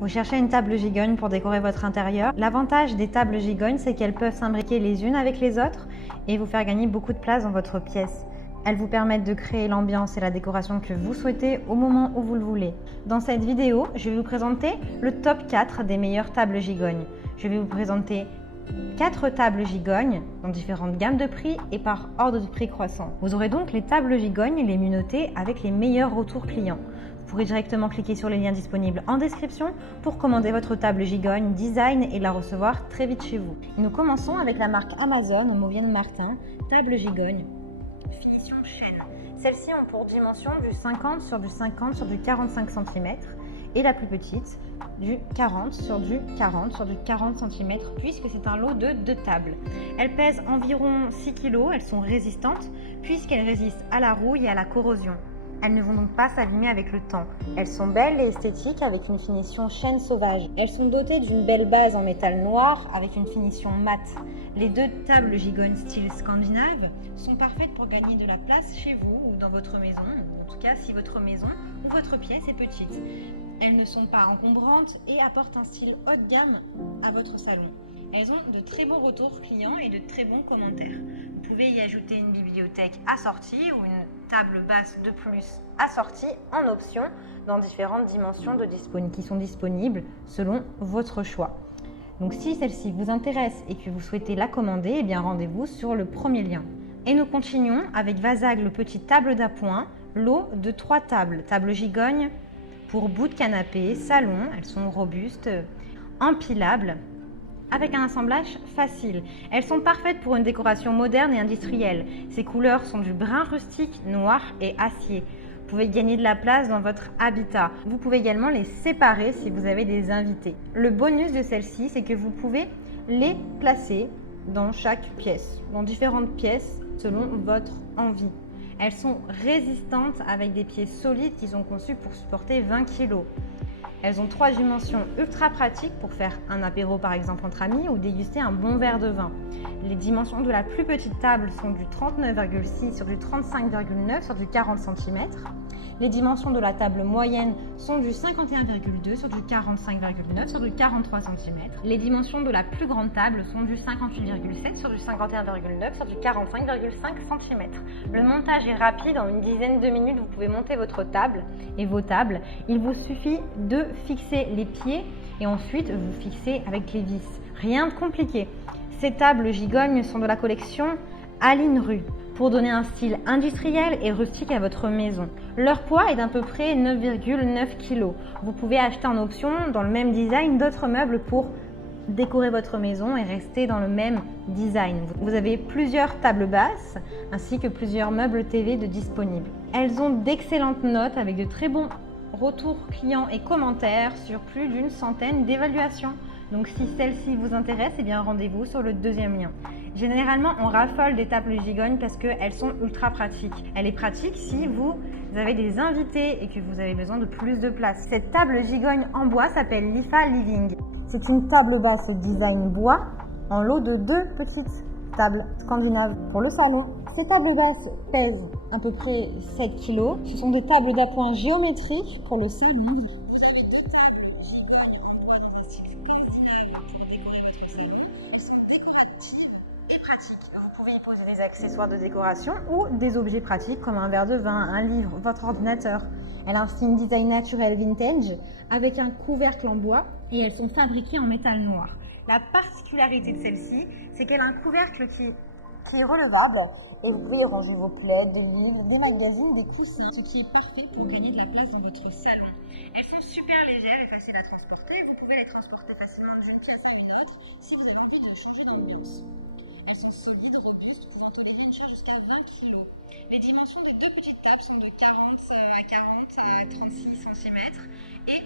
Vous cherchez une table gigogne pour décorer votre intérieur. L'avantage des tables gigognes, c'est qu'elles peuvent s'imbriquer les unes avec les autres et vous faire gagner beaucoup de place dans votre pièce. Elles vous permettent de créer l'ambiance et la décoration que vous souhaitez au moment où vous le voulez. Dans cette vidéo, je vais vous présenter le top 4 des meilleures tables gigognes. Je vais vous présenter 4 tables gigognes dans différentes gammes de prix et par ordre de prix croissant. Vous aurez donc les tables gigognes les mieux notées avec les meilleurs retours clients. Vous pourrez directement cliquer sur les liens disponibles en description pour commander votre table gigogne design et la recevoir très vite chez vous. Et nous commençons avec la marque Amazon au Mauvienne Martin, table gigogne, finition chêne. Celles-ci ont pour dimension du 50 sur du 50 sur du 45 cm et la plus petite du 40 sur du 40 sur du 40 cm puisque c'est un lot de 2 tables. Elles pèsent environ 6 kg, elles sont résistantes puisqu'elles résistent à la rouille et à la corrosion. Elles ne vont donc pas s'abîmer avec le temps. Elles sont belles et esthétiques avec une finition chêne sauvage. Elles sont dotées d'une belle base en métal noir avec une finition mate. Les 2 tables gigognes style scandinave sont parfaites pour gagner de la place chez vous ou dans votre maison, en tout cas si votre maison ou votre pièce est petite. Elles ne sont pas encombrantes et apportent un style haut de gamme à votre salon. Elles ont de très bons retours clients et de très bons commentaires. Vous pouvez y ajouter une bibliothèque assortie ou une table basse de plus assortie en option dans différentes dimensions qui sont disponibles selon votre choix. Donc si celle-ci vous intéresse et que vous souhaitez la commander, eh bien rendez-vous sur le premier lien. Et nous continuons avec Vasag, le petit table d'appoint, lot de 3 tables. Table gigogne pour bout de canapé, salon, elles sont robustes, empilables, avec un assemblage facile. Elles sont parfaites pour une décoration moderne et industrielle. Ces couleurs sont du brun rustique, noir et acier. Vous pouvez gagner de la place dans votre habitat. Vous pouvez également les séparer si vous avez des invités. Le bonus de celle-ci, c'est que vous pouvez les placer dans chaque pièce, dans différentes pièces selon votre envie. Elles sont résistantes avec des pieds solides qui sont conçus pour supporter 20 kg. Elles ont 3 dimensions ultra pratiques pour faire un apéro par exemple entre amis ou déguster un bon verre de vin. Les dimensions de la plus petite table sont du 39,6 sur du 35,9 sur du 40 cm. Les dimensions de la table moyenne sont du 51,2 sur du 45,9 sur du 43 cm. Les dimensions de la plus grande table sont du 58,7 sur du 51,9 sur du 45,5 cm. Le montage est rapide, en une dizaine de minutes vous pouvez monter votre table et vos tables. Il vous suffit de fixer les pieds et ensuite vous fixez avec les vis. Rien de compliqué. Ces tables gigognes sont de la collection Aline Rue pour donner un style industriel et rustique à votre maison. Leur poids est d'à peu près 9,9 kg. Vous pouvez acheter en option dans le même design d'autres meubles pour décorer votre maison et rester dans le même design. Vous avez plusieurs tables basses ainsi que plusieurs meubles TV de disponibles. Elles ont d'excellentes notes avec de très bons retours clients et commentaires sur plus d'une centaine d'évaluations. Donc si celle-ci vous intéresse, eh bien rendez-vous sur le deuxième lien. Généralement, on raffole des tables gigognes parce qu'elles sont ultra pratiques. Elle est pratique si vous avez des invités et que vous avez besoin de plus de place. Cette table gigogne en bois s'appelle l'IFA Living. C'est une table basse design bois en lot de 2 petites tables scandinaves pour le salon. Ces tables basses pèsent à peu près 7 kg. Ce sont des tables d'appoint géométriques pour le salon. Accessoires de décoration ou des objets pratiques comme un verre de vin, un livre, votre ordinateur. Elle a un style design naturel vintage avec un couvercle en bois et elles sont fabriquées en métal noir. La particularité de celle-ci, c'est qu'elle a un couvercle qui est relevable et vous pouvez ranger vos plaids, des livres, des magazines, des coussins, ce qui est parfait pour gagner de la place dans votre salon. Elles sont super légères et faciles à transporter. Vous pouvez les transporter facilement d'une pièce à une autre si vous avez envie de changer d'ambiance. Elles sont solides, robustes, pouvant tolérer une charge jusqu'à 20 kg. Les dimensions de 2 petites tables sont de 40 à 40 à 36 cm et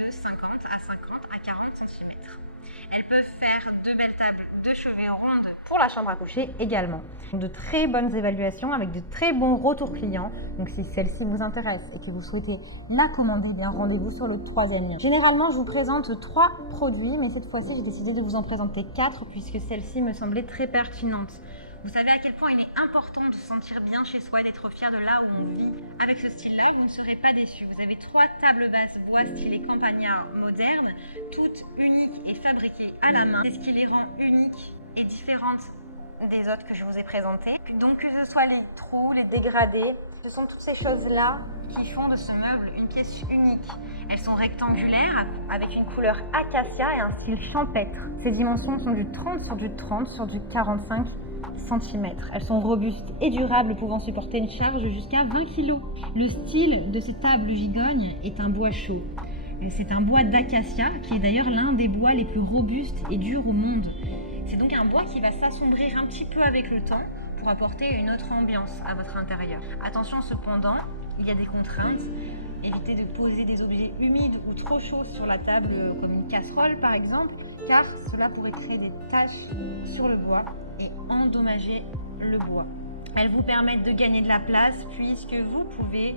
de 50 à 50 à 40 cm. Elles peuvent faire de belles tables de chevet rondes pour la chambre à coucher également. De très bonnes évaluations avec de très bons retours clients. Donc si celle-ci vous intéresse et que vous souhaitez la commander, bien rendez-vous sur le troisième lien. Généralement, je vous présente 3 produits, mais cette fois-ci, j'ai décidé de vous en présenter 4 puisque celle-ci me semblait très pertinente. Vous savez à quel point il est important de se sentir bien chez soi et d'être fier de là où on vit. Avec ce style-là, vous ne serez pas déçus. Vous avez 3 tables basses bois stylées campagnard modernes, toutes uniques et fabriquées à la main. C'est ce qui les rend uniques et différentes des autres que je vous ai présentées. Donc que ce soit les trous, les dégradés, ce sont toutes ces choses-là qui font de ce meuble une pièce unique. Elles sont rectangulaires avec une couleur acacia et un style champêtre. Ces dimensions sont du 30 sur du 30 sur du 45 cm. Elles sont robustes et durables, pouvant supporter une charge jusqu'à 20 kg. Le style de ces tables gigognes est un bois chaud. C'est un bois d'acacia qui est d'ailleurs l'un des bois les plus robustes et durs au monde. C'est donc un bois qui va s'assombrir un petit peu avec le temps pour apporter une autre ambiance à votre intérieur. Attention cependant, il y a des contraintes. Évitez de poser des objets humides ou trop chauds sur la table, comme une casserole par exemple, car cela pourrait créer des taches sur le bois et endommager le bois. Elles vous permettent de gagner de la place puisque vous pouvez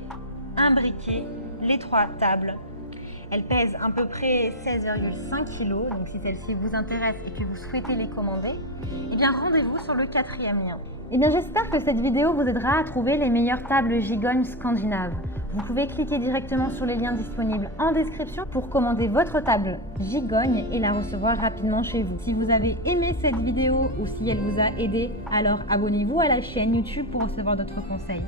imbriquer les 3 tables. Elles pèsent à peu près 16,5 kg, donc si celles-ci vous intéressent et que vous souhaitez les commander, eh bien rendez-vous sur le 4e lien. Eh bien j'espère que cette vidéo vous aidera à trouver les meilleures tables gigognes scandinaves. Vous pouvez cliquer directement sur les liens disponibles en description pour commander votre table gigogne et la recevoir rapidement chez vous. Si vous avez aimé cette vidéo ou si elle vous a aidé, alors abonnez-vous à la chaîne YouTube pour recevoir d'autres conseils.